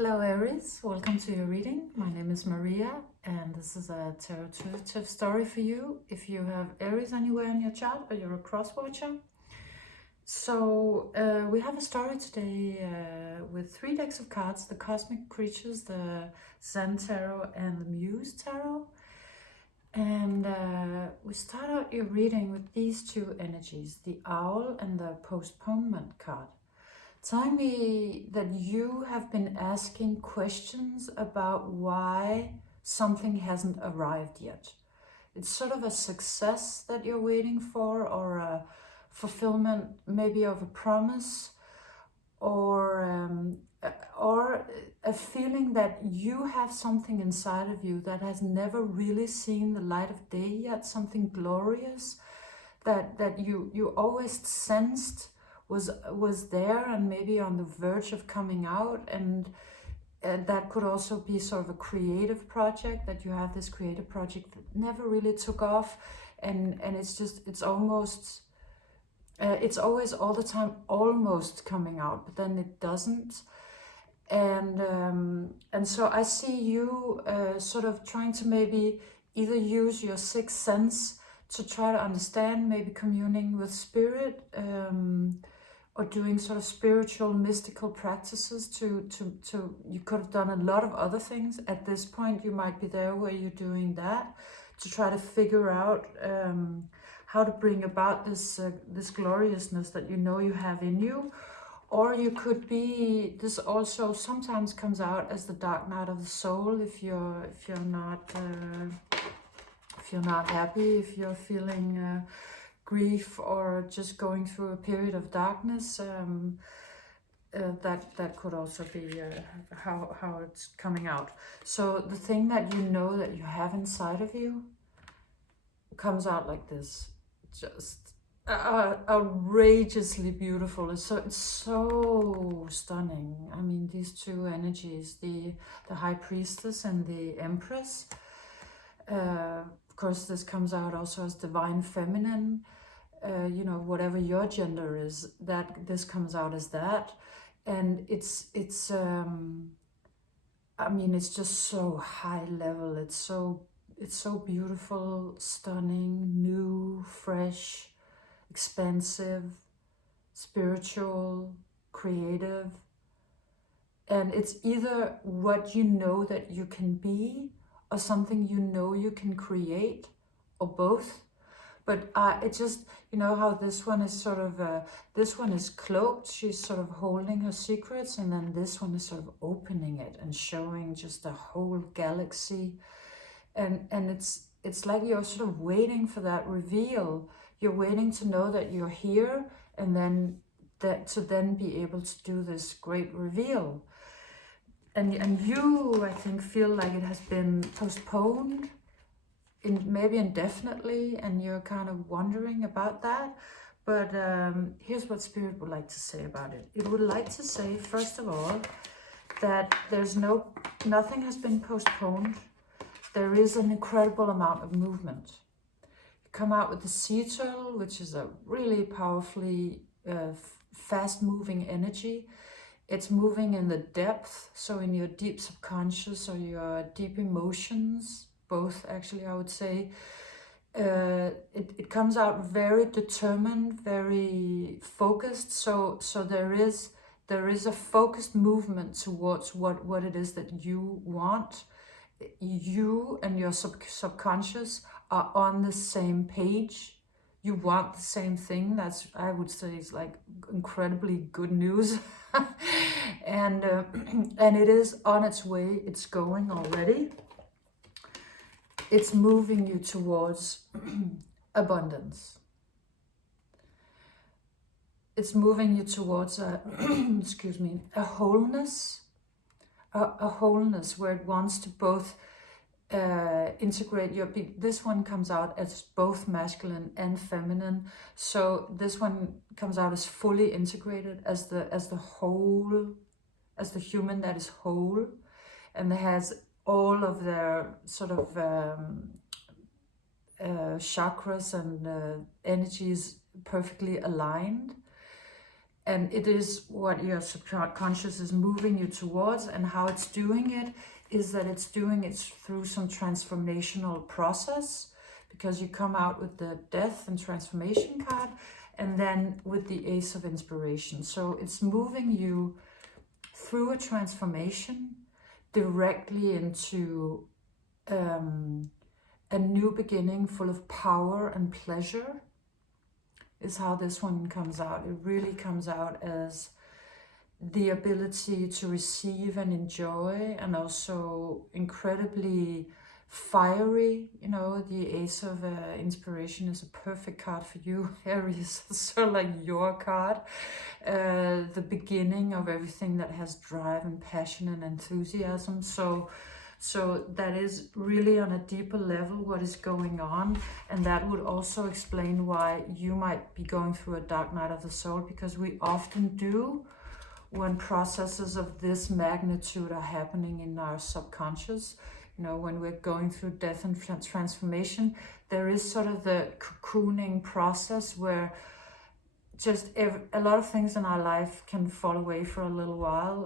Hello Aries, welcome to your reading. My name is Maria and this is a tarot intuitive story for you if you have Aries anywhere in your chart or you're a cross watcher. So we have a story today with 3 decks of cards, the Cosmic Creatures, the Zen Tarot and the Muse Tarot. And we start out your reading with these 2 energies, the Owl and the Postponement card. Telling me that you have been asking questions about why something hasn't arrived yet. It's sort of a success that you're waiting for, or a fulfillment maybe of a promise, or a feeling that you have something inside of you that has never really seen the light of day yet, something glorious that you always sensed was there and maybe on the verge of coming out, and that could also be sort of a creative project, that you have this creative project that never really took off, and it's almost it's always all the time almost coming out, but then it doesn't. And so I see you sort of trying to maybe either use your sixth sense to try to understand, maybe communing with spirit, or doing sort of spiritual, mystical practices to you could have done a lot of other things. At this point, you might be there where you're doing that to try to figure out how to bring about this gloriousness that you know you have in you. Or you could be, this also sometimes comes out as the dark night of the soul if you're not happy, if you're feeling grief or just going through a period of darkness. That could also be how it's coming out. So the thing that you know that you have inside of you comes out like this, just outrageously beautiful. It's so stunning. I mean, these 2 energies, the High Priestess and the Empress. Of course, this comes out also as divine feminine. You know, whatever your gender is, that this comes out as that. And it's I mean, it's just so high level. It's so beautiful, stunning, new, fresh, expansive, spiritual, creative. And it's either what you know that you can be, or something you know you can create, or both. But it just, you know how this one is sort of, this one is cloaked, she's sort of holding her secrets, and then this one is sort of opening it and showing just a whole galaxy. And it's like you're sort of waiting for that reveal. You're waiting to know that you're here, and then to then be able to do this great reveal. And you, I think, feel like it has been postponed, maybe indefinitely, and you're kind of wondering about that. But here's what Spirit would like to say about it. It would like to say, first of all, that there's nothing has been postponed. There is an incredible amount of movement. You come out with the Sea Turtle, which is a really powerfully fast-moving energy. It's moving in the depth, so in your deep subconscious or your deep emotions, both actually, I would say. It comes out very determined, very focused. So there is a focused movement towards what it is that you want. You and your subconscious are on the same page. You want the same thing. That's, I would say, is like incredibly good news. And it is on its way. It's going already. It's moving you towards abundance. It's moving you towards excuse me, a wholeness, a wholeness where it wants to both integrate your. This one comes out as both masculine and feminine. So this one comes out as fully integrated, as the whole, as the human that is whole, and that has all of their sort of chakras and energies perfectly aligned. And it is what your subconscious is moving you towards, and how it's doing it is that it's doing it through some transformational process, because you come out with the death and transformation card, and then with the Ace of Inspiration. So it's moving you through a transformation directly into a new beginning full of power and pleasure, is how this one comes out. It really comes out as the ability to receive and enjoy, and also incredibly fiery. You know, the Ace of Inspiration is a perfect card for you, Aries. It's sort of like your card, the beginning of everything that has drive and passion and enthusiasm. So that is really on a deeper level what is going on, and that would also explain why you might be going through a dark night of the soul, because we often do when processes of this magnitude are happening in our subconscious. You know, when we're going through death and transformation, there is sort of the cocooning process where just a lot of things in our life can fall away for a little while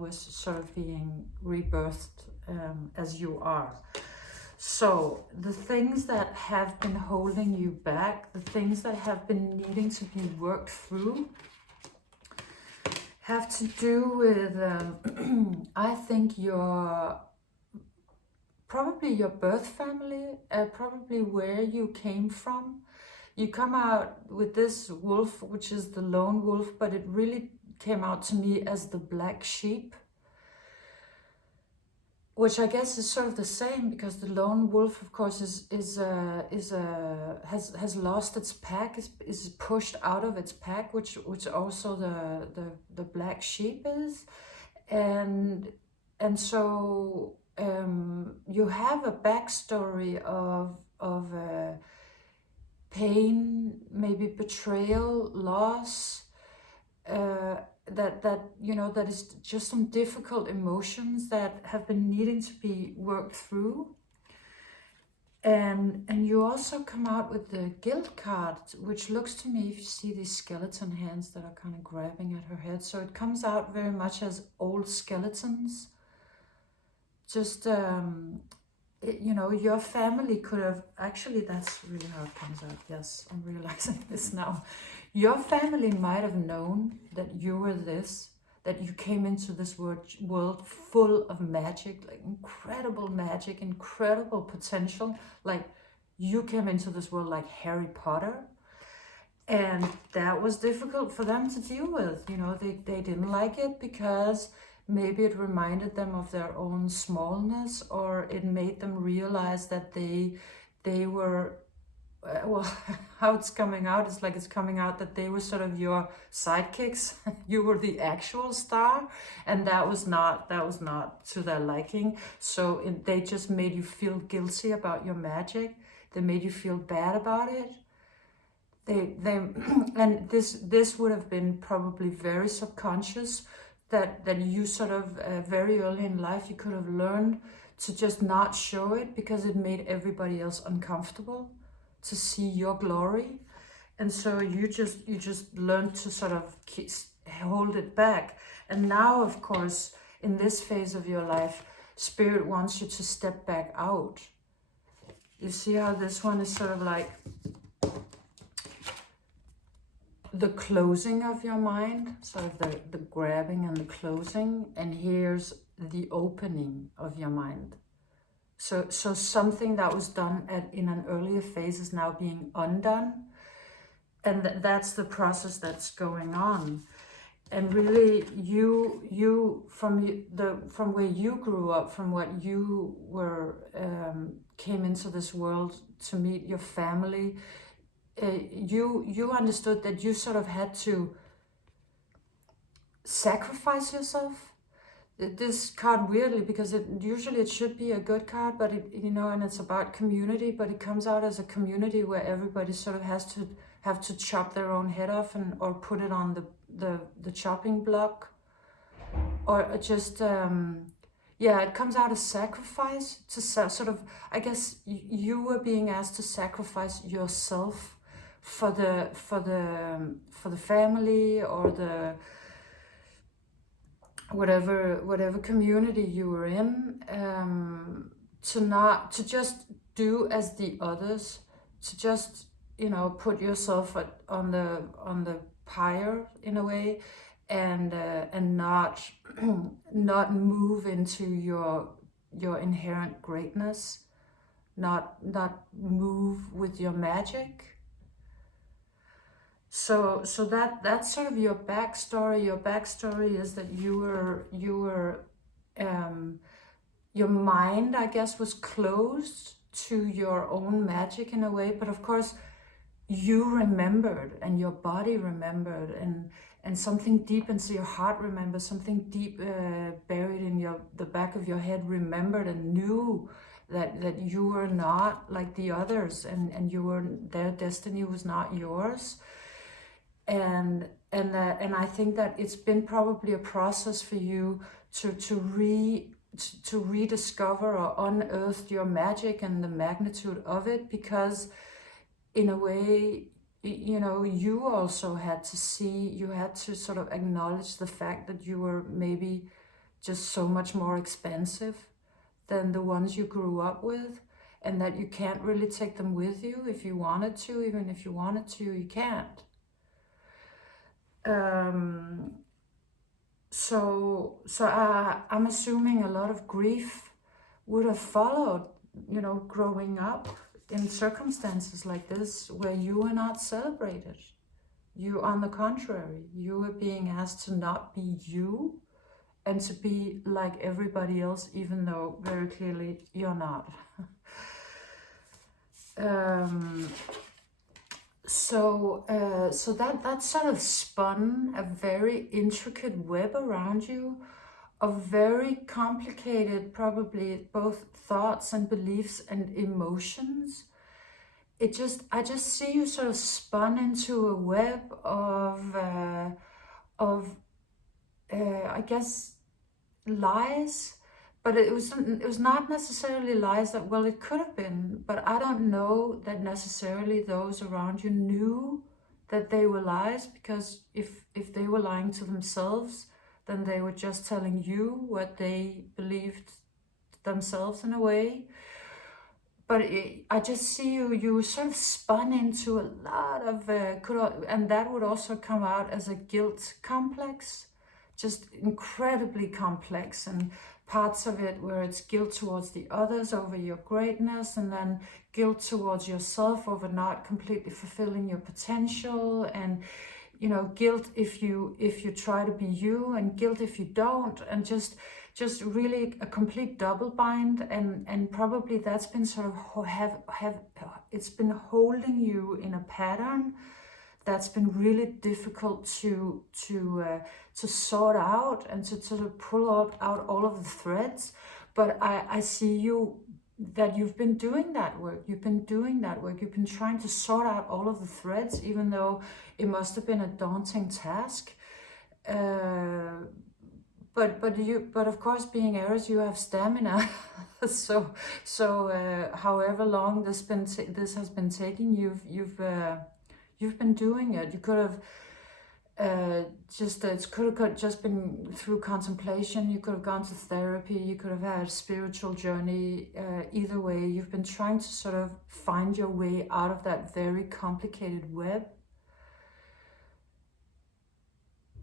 we're sort of being rebirthed as you are. So the things that have been holding you back, the things that have been needing to be worked through, have to do with, I think, probably your birth family, probably where you came from. You come out with this wolf, which is the lone wolf, but it really came out to me as the black sheep, which I guess is sort of the same, because the lone wolf, of course, has lost its pack, is pushed out of its pack, which also the black sheep is, and so you have a backstory of pain, maybe betrayal, loss, that you know, that is just some difficult emotions that have been needing to be worked through. And you also come out with the guilt card, which looks to me, if you see these skeleton hands that are kind of grabbing at her head, so it comes out very much as old skeletons. Just you know, your family could have, actually, that's really how it comes out. Yes, I'm realizing this now. Your family might have known that you were this, that you came into this world full of magic, like incredible magic, incredible potential. Like you came into this world like Harry Potter. And that was difficult for them to deal with. You know, they didn't like it because maybe it reminded them of their own smallness, or it made them realize that they were, well, how it's coming out is like it's coming out that they were sort of your sidekicks. You were the actual star, and that was not to their liking. So they just made you feel guilty about your magic. They made you feel bad about it. They and this would have been probably very subconscious, that you sort of very early in life you could have learned to just not show it, because it made everybody else uncomfortable to see your glory. And so you just learned to sort of hold it back. And now, of course, in this phase of your life, Spirit wants you to step back out. You see how this one is sort of like the closing of your mind, sort of the grabbing and the closing, and here's the opening of your mind. So something that was done in an earlier phase is now being undone, and that's the process that's going on. And really, you from where you grew up, from what you were, came into this world to meet your family. You understood that you sort of had to sacrifice yourself. This card, weirdly, because usually it should be a good card, but it, you know, and it's about community, but it comes out as a community where everybody sort of have to chop their own head off, or put it on the chopping block, or just yeah, it comes out as sacrifice, to sort of, I guess you were being asked to sacrifice yourself for the family or the whatever community you were in, to just do as the others, to just, you know, put yourself on the pyre in a way, and not not move into your inherent greatness, not move with your magic. So that's sort of your backstory. Your backstory is that you were your mind, I guess, was closed to your own magic in a way, but of course you remembered, and your body remembered, and something deep into your heart remembered, something deep buried in the back of your head remembered and knew that you were not like the others, and their destiny was not yours. And I think that it's been probably a process for you to rediscover or unearth your magic and the magnitude of it, because in a way, you know, you also had to sort of acknowledge the fact that you were maybe just so much more expensive than the ones you grew up with, and that you can't really take them with you if you wanted to. Even if you wanted to, you can't. So I'm assuming a lot of grief would have followed, you know, growing up in circumstances like this where you were not celebrated. You, on the contrary, you were being asked to not be you and to be like everybody else, even though very clearly you're not. So that sort of spun a very intricate web around you of very complicated, probably both thoughts and beliefs and emotions. I just see you sort of spun into a web of I guess lies, but it was not necessarily lies that, well, it could have been, but I don't know that necessarily those around you knew that they were lies, because if they were lying to themselves, then they were just telling you what they believed themselves in a way. But I just see you sort of spun into a lot of, and that would also come out as a guilt complex, just incredibly complex, and parts of it where it's guilt towards the others over your greatness, and then guilt towards yourself over not completely fulfilling your potential, and, you know, guilt if you try to be you, and guilt if you don't, and just really a complete double bind, and probably that's been sort of it's been holding you in a pattern that's been really difficult to sort out, and to sort of pull out all of the threads. But I see that you've been doing that work. You've been trying to sort out all of the threads, even though it must have been a daunting task. But of course, being Aries, you have stamina. so however long this has been taking, you've been doing it. You could have it could have just been through contemplation. You could have gone to therapy. You could have had a spiritual journey. Either way, you've been trying to sort of find your way out of that very complicated web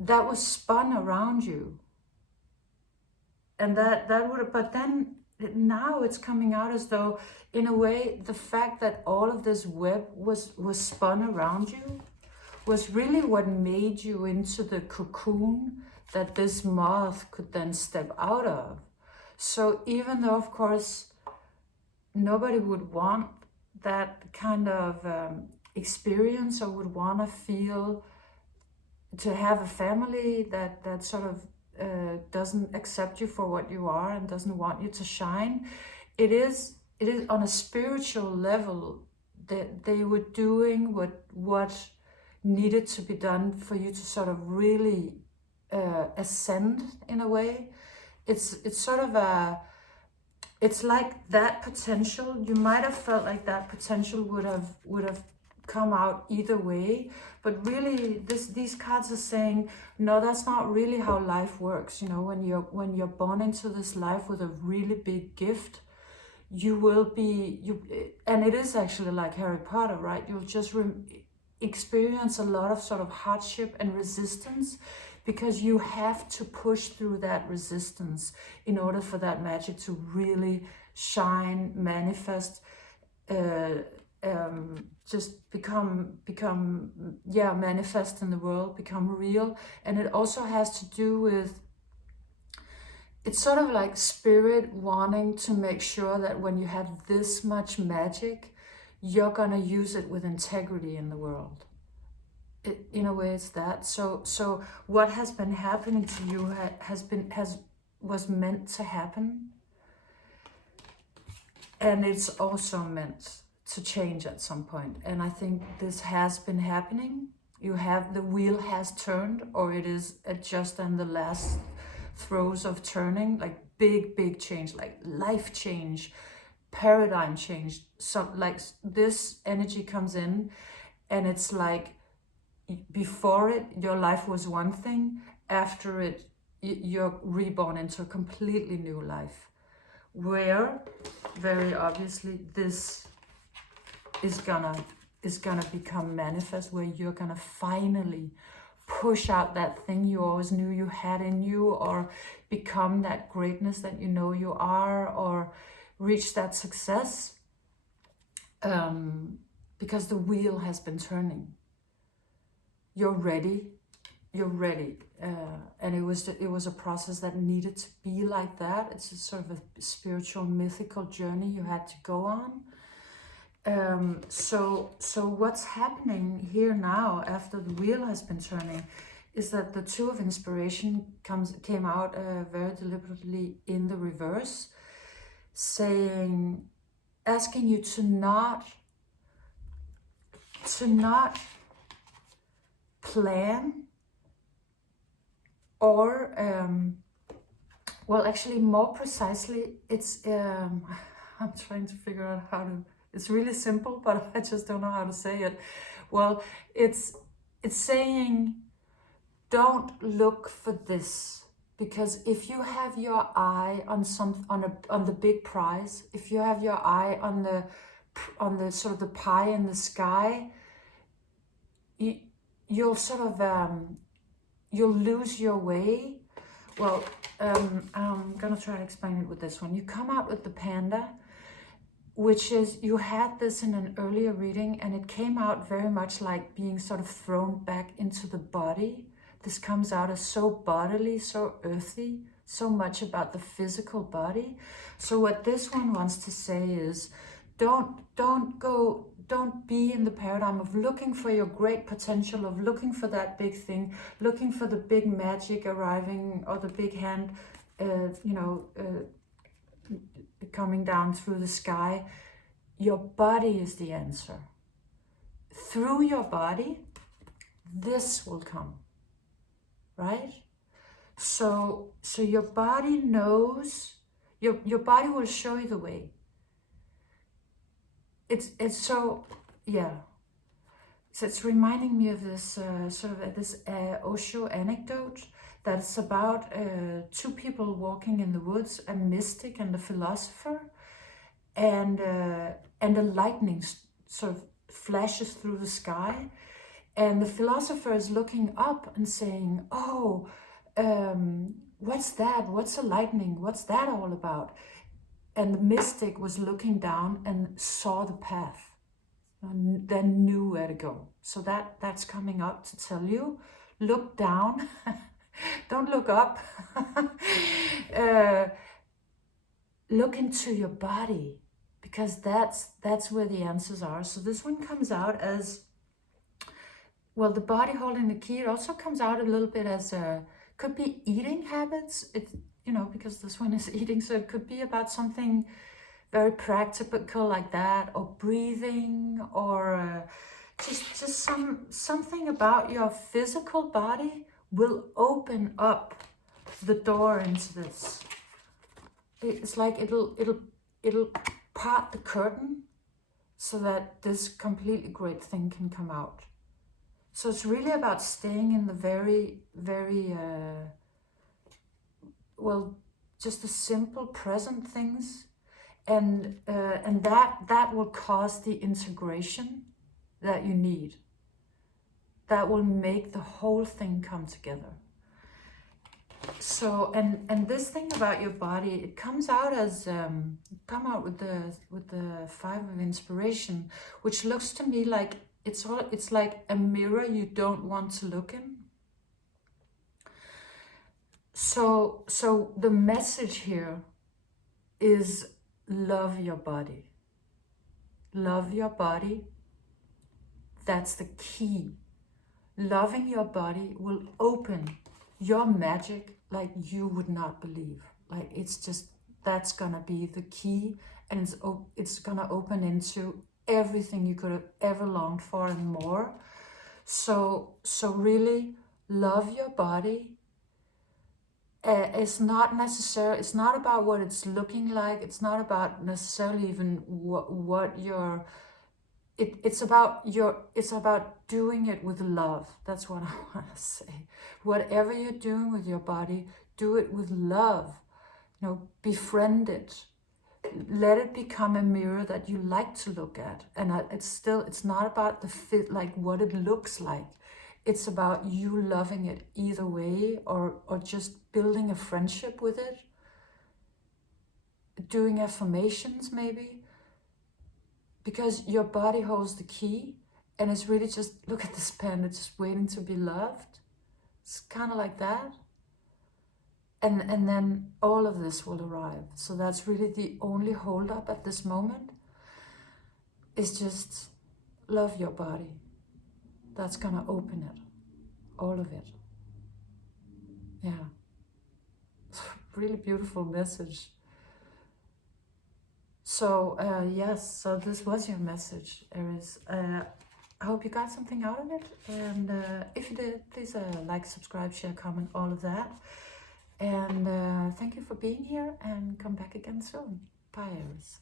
that was spun around you. And that would, but then now it's coming out as though, in a way, the fact that all of this web was spun around you was really what made you into the cocoon that this moth could then step out of. So even though, of course, nobody would want that kind of experience, or would want to feel, to have a family that sort of doesn't accept you for what you are and doesn't want you to shine, it is on a spiritual level that they were doing what needed to be done for you to sort of really ascend in a way. It's sort of it's like that potential, you might have felt like that potential would have come out either way. But really, these cards are saying, no, that's not really how life works. You know, when you're born into this life with a really big gift, you will be, and it is actually like Harry Potter, right? You'll just experience a lot of sort of hardship and resistance, because you have to push through that resistance in order for that magic to really shine, manifest, just become manifest in the world, become real. And it also has to do with, it's sort of like spirit wanting to make sure that when you have this much magic, you're gonna use it with integrity in the world. In a way, it's that. So what has been happening to you was meant to happen, and it's also meant to change at some point. And I think this has been happening. The wheel has turned, or it is just in the last throes of turning, like big change, like life change, paradigm change. So like this energy comes in, and it's like, before it, your life was one thing. After it, you're reborn into a completely new life, where very obviously this is gonna become manifest, where you're gonna finally push out that thing you always knew you had in you, or become that greatness that you know you are, or reach that success, because the wheel has been turning. You're ready, and it was a process that needed to be like that. It's a sort of a spiritual, mythical journey you had to go on. So what's happening here now, after the wheel has been turning, is that the Two of Inspiration came out very deliberately in the reverse, asking you to not plan, or well, actually more precisely, it's I'm trying to figure out how to, it's really simple, but I just don't know how to say it. Well, it's saying, don't look for this, because if you have your eye on on the big prize, if you have your eye on the sort of the pie in the sky, you'll sort of you'll lose your way. Well, I'm gonna try to explain it with this one. You come out with the panda, which is, you had this in an earlier reading, and it came out very much like being sort of thrown back into the body. This comes out as so bodily, so earthy, so much about the physical body. So what this one wants to say is, don't be in the paradigm of looking for your great potential, of looking for that big thing, looking for the big magic arriving, or the big hand, coming down through the sky. Your body is the answer. Through your body, this will come, right? So your body knows, your body will show you the way. It's so, yeah. So it's reminding me of this Osho anecdote that's about two people walking in the woods, a mystic and a philosopher, and a lightning sort of flashes through the sky, and the philosopher is looking up and saying, "Oh, what's that? What's a lightning? What's that all about?" And the mystic was looking down and saw the path, and then knew where to go. So that's coming up to tell you, look down, don't look up. Look into your body, because that's where the answers are. So this one comes out as, well, the body holding the key. It also comes out a little bit as could be eating habits. It's, because this one is eating, so it could be about something very practical like that, or breathing, or just something about your physical body will open up the door into this. It's like it'll part the curtain, so that this completely great thing can come out. So it's really about staying in the very, very, well, just the simple present things, and that will cause the integration that you need. That will make the whole thing come together. So, and this thing about your body, it comes out as come out with the 5 of inspiration, which looks to me like it's like a mirror you don't want to look in. So the message here is love your body. Love your body. That's the key. Loving your body will open your magic like you would not believe. Like, it's just, that's gonna be the key, and it's gonna open into everything you could have ever longed for and more. So really love your body. It's not necessary. It's not about what it's looking like. It's not about necessarily even what your. It's about doing it with love. That's what I want to say. Whatever you're doing with your body, do it with love. Befriend it. Let it become a mirror that you like to look at. And it's not about the fit, like what it looks like. It's about you loving it either way, or just building a friendship with it. Doing affirmations maybe. Because your body holds the key, and it's really just, look at this pen, it's just waiting to be loved. It's kind of like that. And then all of this will arrive. So that's really the only hold up at this moment, is just love your body. That's gonna open it, all of it. Yeah. Really beautiful message. So yes, so this was your message, Aries. I hope you got something out of it, and if you did, please like, subscribe, share, comment, all of that. And thank you for being here, and come back again soon. Bye, Aries.